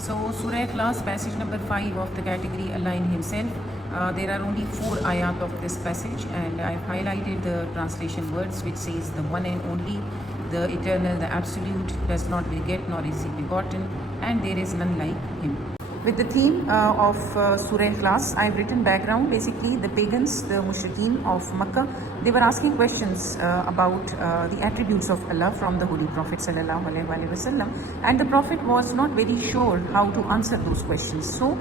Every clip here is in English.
So Surah Ikhlas, passage number 5 of the category Allah in Himself. There are only 4 ayat of this passage, and I've highlighted the translation words which says the one and only, the eternal, the absolute, does not beget nor is he begotten, and there is none like him. With the theme of Surah Ikhlas, I've written background. Basically, the pagans, the mushrikeen of Makkah, they were asking questions about the attributes of Allah from the Holy Prophet ﷺ, and the Prophet was not very sure how to answer those questions. So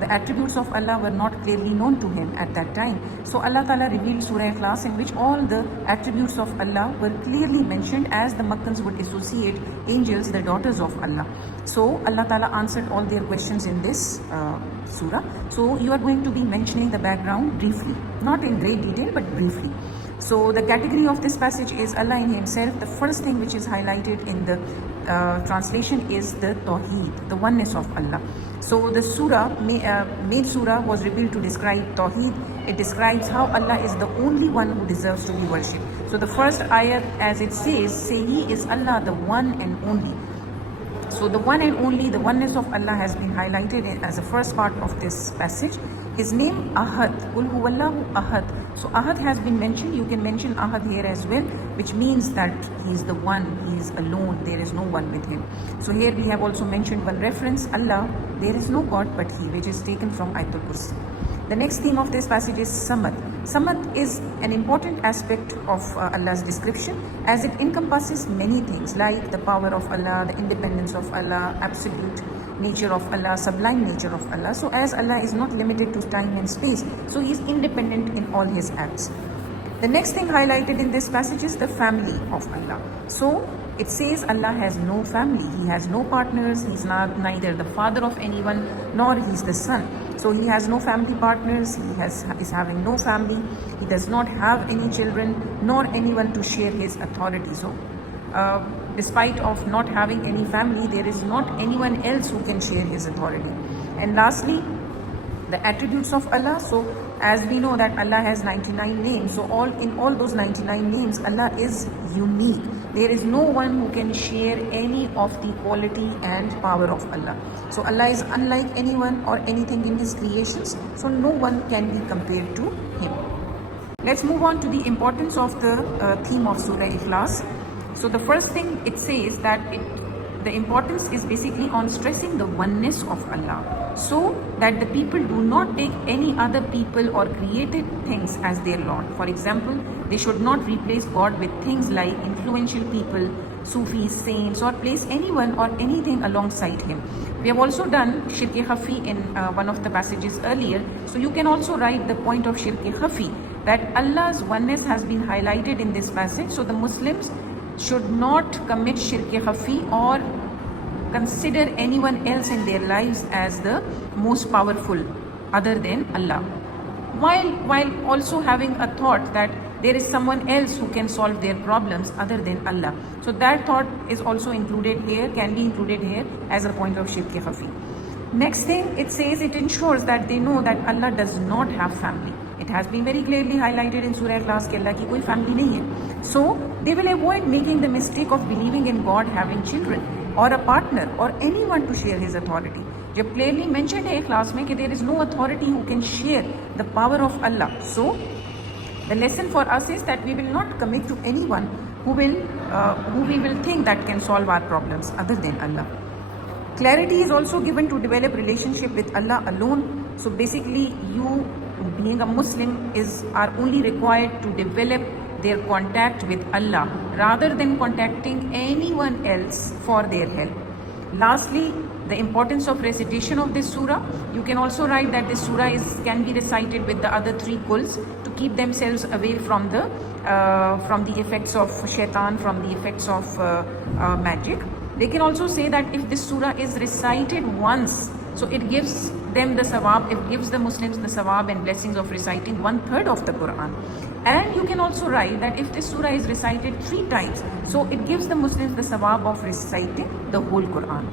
the attributes of Allah were not clearly known to him at that time. So Allah Ta'ala revealed Surah Ikhlas, in which all the attributes of Allah were clearly mentioned, as the Makkans would associate angels, the daughters of Allah. So Allah Ta'ala answered all their questions in this surah. So you are going to be mentioning the background briefly, not in great detail but briefly. So the category of this passage is Allah in Himself. The first thing which is highlighted in the translation is the tawhid, the oneness of Allah. So the surah, main surah, was revealed to describe tawhid. It describes how Allah is the only one who deserves to be worshipped. So the first ayat, as it says, say He is Allah, the one and only. So the one and only, the oneness of Allah, has been highlighted as the first part of this passage. His name Ahad, Qul huwallahu Ahad. So Ahad has been mentioned. You can mention Ahad here as well, which means that He is the one, He is alone, there is no one with Him. So here we have also mentioned one reference, Allah, there is no God but He, which is taken from Ayatul Kursi. The next theme of this passage is Samad. Samad is an important aspect of Allah's description, as it encompasses many things like the power of Allah, the independence of Allah, absolute nature of Allah, sublime nature of Allah. So as Allah is not limited to time and space, so He is independent in all His acts. The next thing highlighted in this passage is the family of Allah. So it says Allah has no family, He has no partners, He's not neither the father of anyone nor He's the son. So He has no family partners, He is having no family, He does not have any children nor anyone to share His authority. So despite of not having any family, there is not anyone else who can share His authority. And lastly, the attributes of Allah. So as we know that Allah has 99 names, so in all those 99 names, Allah is unique. There is no one who can share any of the quality and power of Allah. So Allah is unlike anyone or anything in His creations, so no one can be compared to Him. Let's move on to the importance of the theme of Surah Ikhlas. So the first thing it says that the importance is basically on stressing the oneness of Allah, so that the people do not take any other people or created things as their Lord. For example, they should not replace God with things like influential people, Sufis, saints, or place anyone or anything alongside Him. We have also done Shirk-e Khafi in one of the passages earlier. So you can also write the point of Shirk-e Khafi, that Allah's oneness has been highlighted in this passage. So the Muslims should not commit Shirk-e Khafi or consider anyone else in their lives as the most powerful other than Allah, while also having a thought that there is someone else who can solve their problems other than Allah. So that thought is also included here, can be included here as a point of Shirk-e Khafi. Next thing, it says it ensures that they know that Allah does not have family. It has been very clearly highlighted in Surah Ikhlas कि Allah की कोई family नहीं है. So they will avoid making the mistake of believing in God having children or a partner or anyone to share His authority. जब clearly mentioned है Ikhlas में कि there is no authority who can share the power of Allah. So the lesson for us is that we will not commit to anyone who we will think that can solve our problems other than Allah. Clarity is also given to develop relationship with Allah alone. So basically, you being a Muslim are only required to develop their contact with Allah rather than contacting anyone else for their help. Lastly, the importance of recitation of this surah. You can also write that this surah can be recited with the other 3 kuls to keep themselves away from the effects of shaitan, from the effects of magic. They can also say that if this surah is recited once, so it gives them the sawab, it gives the Muslims the sawab and blessings of reciting 1/3 of the Qur'an. And you can also write that if this surah is recited 3 times, so it gives the Muslims the sawab of reciting the whole Qur'an.